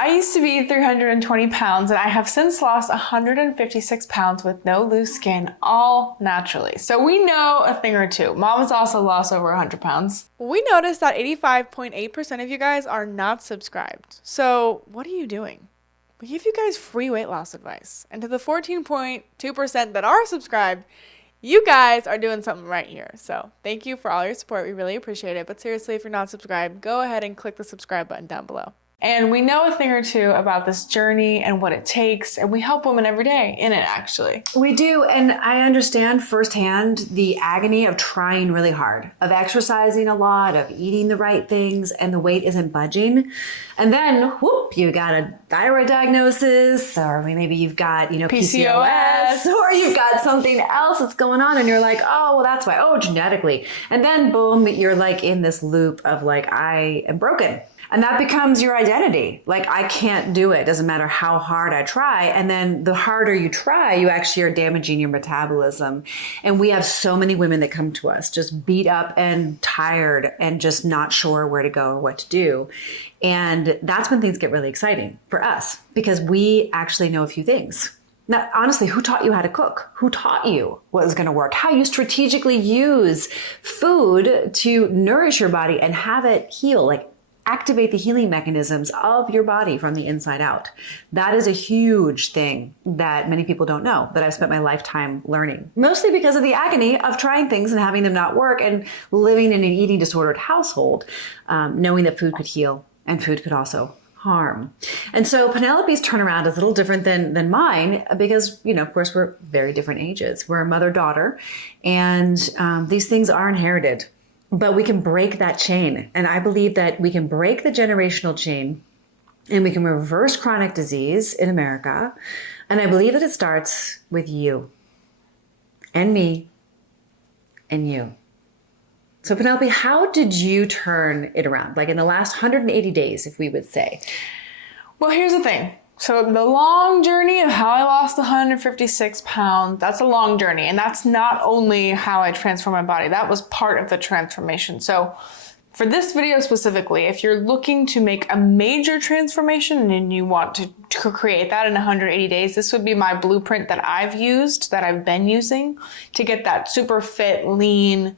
I used to be 320 pounds and I have since lost 156 pounds with no loose skin, all naturally. So we know a thing or two. Mom has also lost over 100 pounds. We noticed that 85.8% of you guys are not subscribed. So what are you doing? We give you guys free weight loss advice. And to the 14.2% that are subscribed, you guys are doing something right here. So thank you for all your support. We really appreciate it. But seriously, if you're not subscribed, go ahead and click the subscribe button down below. And we know a thing or two about this journey and what it takes, and we help women every day in it, actually. We do, and I understand firsthand the agony of trying really hard, of exercising a lot, of eating the right things, and the weight isn't budging. And then, whoop, you got a thyroid diagnosis, or maybe you've got, PCOS, or you've got something else that's going on, and you're like, oh, well, that's why. Oh, genetically. And then, boom, you're like in this loop of like, I am broken. And that becomes your identity. Like, I can't do it. Doesn't matter how hard I try. And then the harder you try, you actually are damaging your metabolism. And we have so many women that come to us just beat up and tired and just not sure where to go or what to do. And that's when things get really exciting for us because we actually know a few things. Now, honestly, who taught you how to cook? Who taught you what was going to work? How you strategically use food to nourish your body and have it heal, like activate the healing mechanisms of your body from the inside out. That is a huge thing that many people don't know, that I've spent my lifetime learning. Mostly because of the agony of trying things and having them not work and living in an eating disordered household, knowing that food could heal and food could also harm. And so Penelope's turnaround is a little different than mine because, of course, we're very different ages. We're a mother-daughter, and these things are inherited. But we can break that chain. And I believe that we can break the generational chain and we can reverse chronic disease in America. And I believe that it starts with you and me and you. So Penelope, how did you turn it around? Like in the last 180 days, if we would say. Well, here's the thing. So the long journey of how I lost 156 pounds, that's a long journey. And that's not only how I transformed my body, that was part of the transformation. So for this video specifically, if you're looking to make a major transformation and you want to create that in 180 days, this would be my blueprint that I've used, that I've been using to get that super fit, lean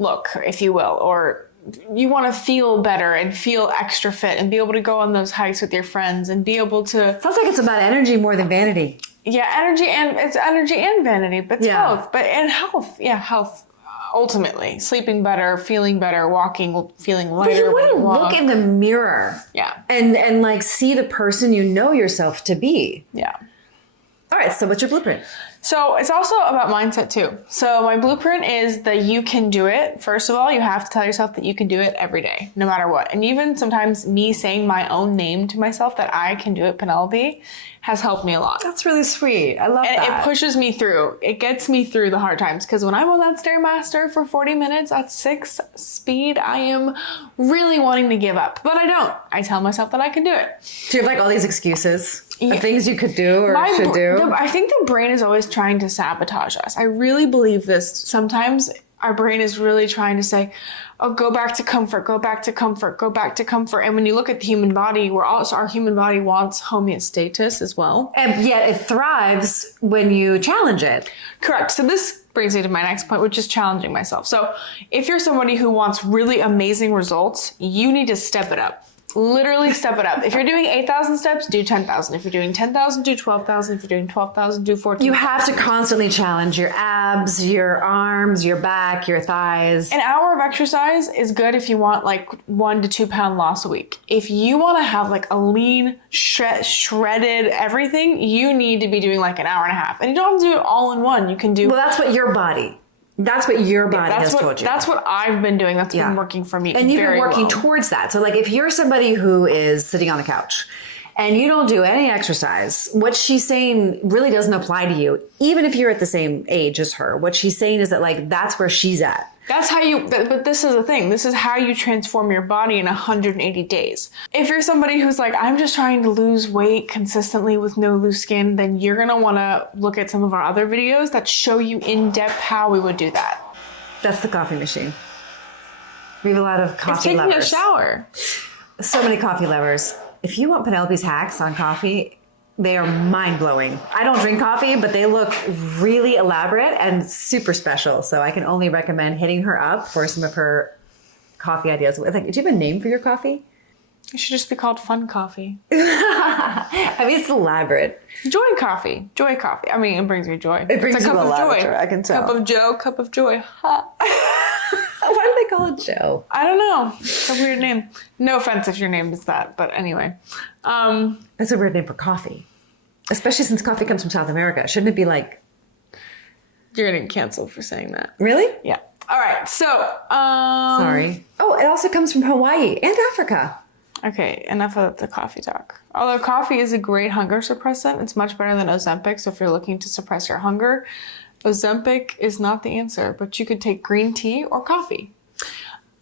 look, if you will, or you want to feel better and feel extra fit and be able to go on those hikes with your friends and be able to... Sounds like it's about energy more than vanity. Yeah, it's energy and vanity, but it's both. And health. Yeah, health. Ultimately, sleeping better, feeling better, walking, feeling lighter. But you want to look in the mirror. Yeah. And like see the person you know yourself to be. Yeah. All right, so what's your blueprint? So it's also about mindset too. So my blueprint is that you can do it. First of all, you have to tell yourself that you can do it every day, no matter what. And even sometimes me saying my own name to myself that I can do it, Penelope, has helped me a lot. That's really sweet. I love that. And it pushes me through. It gets me through the hard times. Because when I'm on that Stairmaster for 40 minutes at 6 speed, I am really wanting to give up. But I don't. I tell myself that I can do it. Do you have like all these excuses? Of things you could do or should do? I think the brain is always trying to sabotage us. I really believe this. Sometimes our brain is really trying to say, oh, go back to comfort, go back to comfort, go back to comfort. And when you look at the human body, our human body wants homeostasis as well. And yet it thrives when you challenge it. Correct. So this brings me to my next point, which is challenging myself. So if you're somebody who wants really amazing results, you need to step it up. Literally step it up. If you're doing 8,000 steps, do 10,000. If you're doing 10,000, do 12,000. If you're doing 12,000, do 14,000. You have to constantly challenge your abs, your arms, your back, your thighs. An hour of exercise is good if you want like 1 to 2 pound loss a week. If you want to have like a lean, shredded everything, you need to be doing like an hour and a half. And you don't have to do it all in one. You can do... Well, that's what your body has told you. That's what I've been doing. That's been working for me. And you've been working towards that. So like if you're somebody who is sitting on the couch and you don't do any exercise, what she's saying really doesn't apply to you, even if you're at the same age as her. What she's saying is that like that's where she's at. That's how you, but this is the thing. This is how you transform your body in 180 days. If you're somebody who's like, I'm just trying to lose weight consistently with no loose skin, then you're going to want to look at some of our other videos that show you in depth how we would do that. That's the coffee machine. We have a lot of coffee lovers. It's taking a shower. So many coffee lovers. if you want Penelope's hacks on coffee, they are mind-blowing. I don't drink coffee, but they look really elaborate and super special. So I can only recommend hitting her up for some of her coffee ideas. Like, do you have a name for your coffee? It should just be called Fun Coffee. I mean, it's elaborate. Joy Coffee. Joy Coffee. I mean, it brings me joy. It brings it's a you cup a of lot joy. of joy. I can tell. Cup of Joe, cup of joy. Ha. Why do they call it Joe? I don't know. It's a weird name. No offense if your name is that, but anyway. That's a weird name for coffee. Especially since coffee comes from South America. Shouldn't it be like... You're going to get canceled for saying that. Really? Yeah. All right. So, Sorry. Oh, it also comes from Hawaii and Africa. Okay, enough of the coffee talk. Although coffee is a great hunger suppressant, it's much better than Ozempic. So if you're looking to suppress your hunger, Ozempic is not the answer, but you could take green tea or coffee.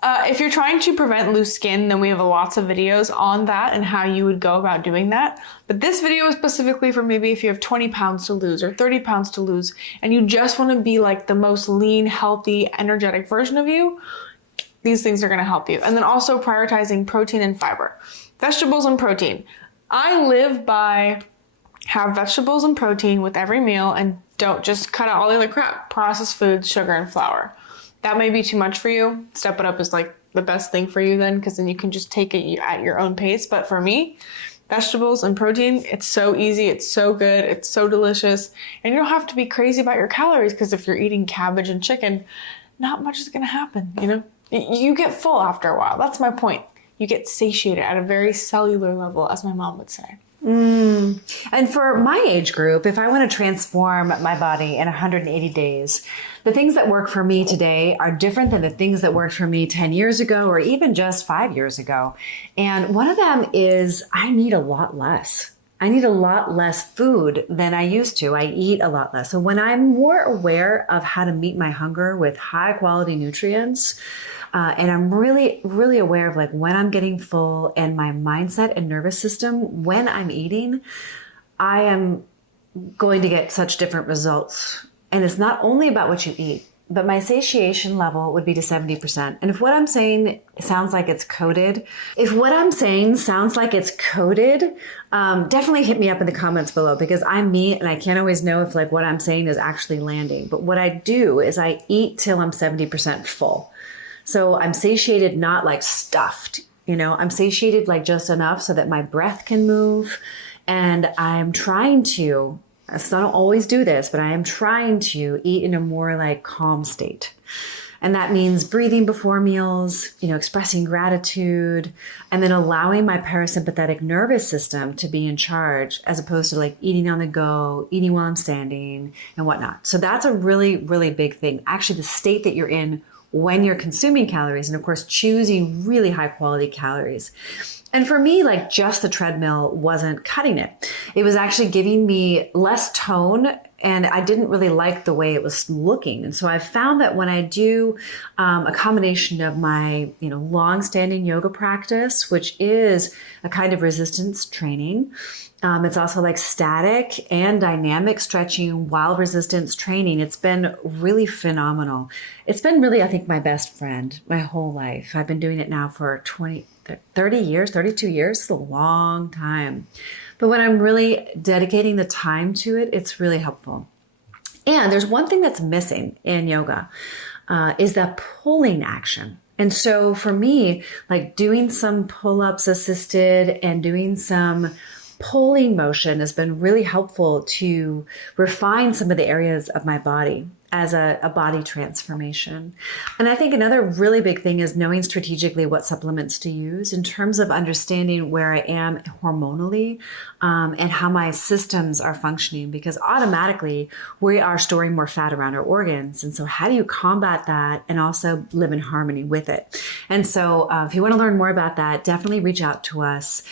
If you're trying to prevent loose skin, then we have lots of videos on that and how you would go about doing that. But this video is specifically for maybe if you have 20 pounds to lose or 30 pounds to lose and you just want to be like the most lean, healthy, energetic version of you, these things are going to help you. And then also prioritizing protein and fiber. Vegetables and protein. I live by have vegetables and protein with every meal and don't just cut out all the other crap, processed foods, sugar, and flour. That may be too much for you. Step it up is like the best thing for you then, because then you can just take it at your own pace. But for me, vegetables and protein, it's so easy, it's so good, it's so delicious. And you don't have to be crazy about your calories, because if you're eating cabbage and chicken, not much is gonna happen, you know? You get full after a while. That's my point. You get satiated at a very cellular level, as my mom would say. And for my age group, if I want to transform my body in 180 days, the things that work for me today are different than the things that worked for me 10 years ago or even just 5 years ago. And one of them is I need a lot less. I need a lot less food than I used to. I eat a lot less. So when I'm more aware of how to meet my hunger with high quality nutrients, and I'm really, really aware of like when I'm getting full and my mindset and nervous system, when I'm eating, I am going to get such different results. And it's not only about what you eat, but my satiation level would be to 70%. And if what I'm saying sounds like it's coded, definitely hit me up in the comments below, because I'm me and I can't always know if like what I'm saying is actually landing. But what I do is I eat till I'm 70% full. So I'm satiated, not like stuffed, you know, I'm satiated like just enough so that my breath can move. And I'm trying to, so I don't always do this, but I am trying to eat in a more like calm state. And that means breathing before meals, you know, expressing gratitude, and then allowing my parasympathetic nervous system to be in charge, as opposed to like eating on the go, eating while I'm standing and whatnot. So that's a really, really big thing. Actually, the state that you're in when you're consuming calories, and of course, choosing really high quality calories. And for me, like just the treadmill wasn't cutting it. It was actually giving me less tone, and I didn't really like the way it was looking. And so I found that when I do a combination of my, you know, long-standing yoga practice, which is a kind of resistance training, it's also like static and dynamic stretching while resistance training. It's been really phenomenal. It's been really, I think, my best friend my whole life. I've been doing it now for 30 years, 32 years. It's a long time. But when I'm really dedicating the time to it, it's really helpful. And there's one thing that's missing in yoga, is that pulling action. And so for me, like doing some pull-ups assisted and doing some pulling motion has been really helpful to refine some of the areas of my body as a body transformation. And I think another really big thing is knowing strategically what supplements to use in terms of understanding where I am hormonally, and how my systems are functioning, because automatically we are storing more fat around our organs. And so how do you combat that and also live in harmony with it? And so if you want to learn more about that, definitely reach out to us.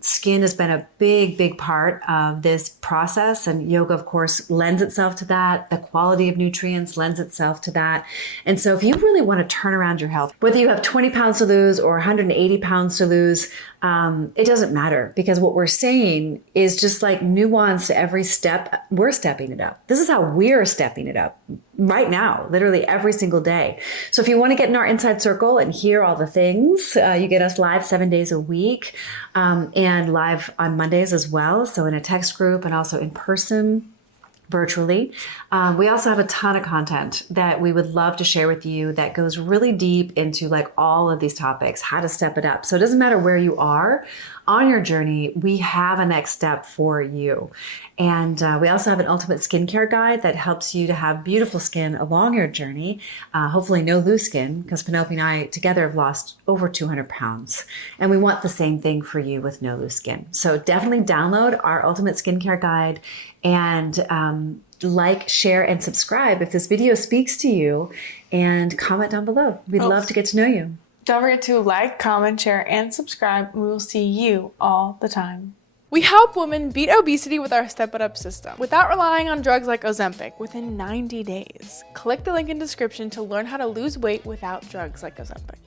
Skin has been a big, big part of this process, and yoga, of course, lends itself to that. The quality of nutrients lends itself to that. And so if you really want to turn around your health, whether you have 20 pounds to lose or 180 pounds to lose, it doesn't matter, because what we're saying is just like nuance to every step. We're stepping it up. This is how we're stepping it up. right now, literally every single day. So if you want to get in our inside circle and hear all the things, you get us live 7 days a week, and live on Mondays as well. So in a text group and also in person, virtually. We also have a ton of content that we would love to share with you that goes really deep into like all of these topics, how to step it up. So it doesn't matter where you are on your journey, we have a next step for you. And we also have an ultimate skincare guide that helps you to have beautiful skin along your journey. Hopefully no loose skin, because Penelope and I together have lost over 200 pounds. And we want the same thing for you with no loose skin. So definitely download our ultimate skincare guide and like, share, and subscribe if this video speaks to you, and comment down below. We'd love to get to know you. Don't forget to like, comment, share, and subscribe. We will see you all the time. We help women beat obesity with our Step It Up system without relying on drugs like Ozempic within 90 days. Click the link in description to learn how to lose weight without drugs like Ozempic.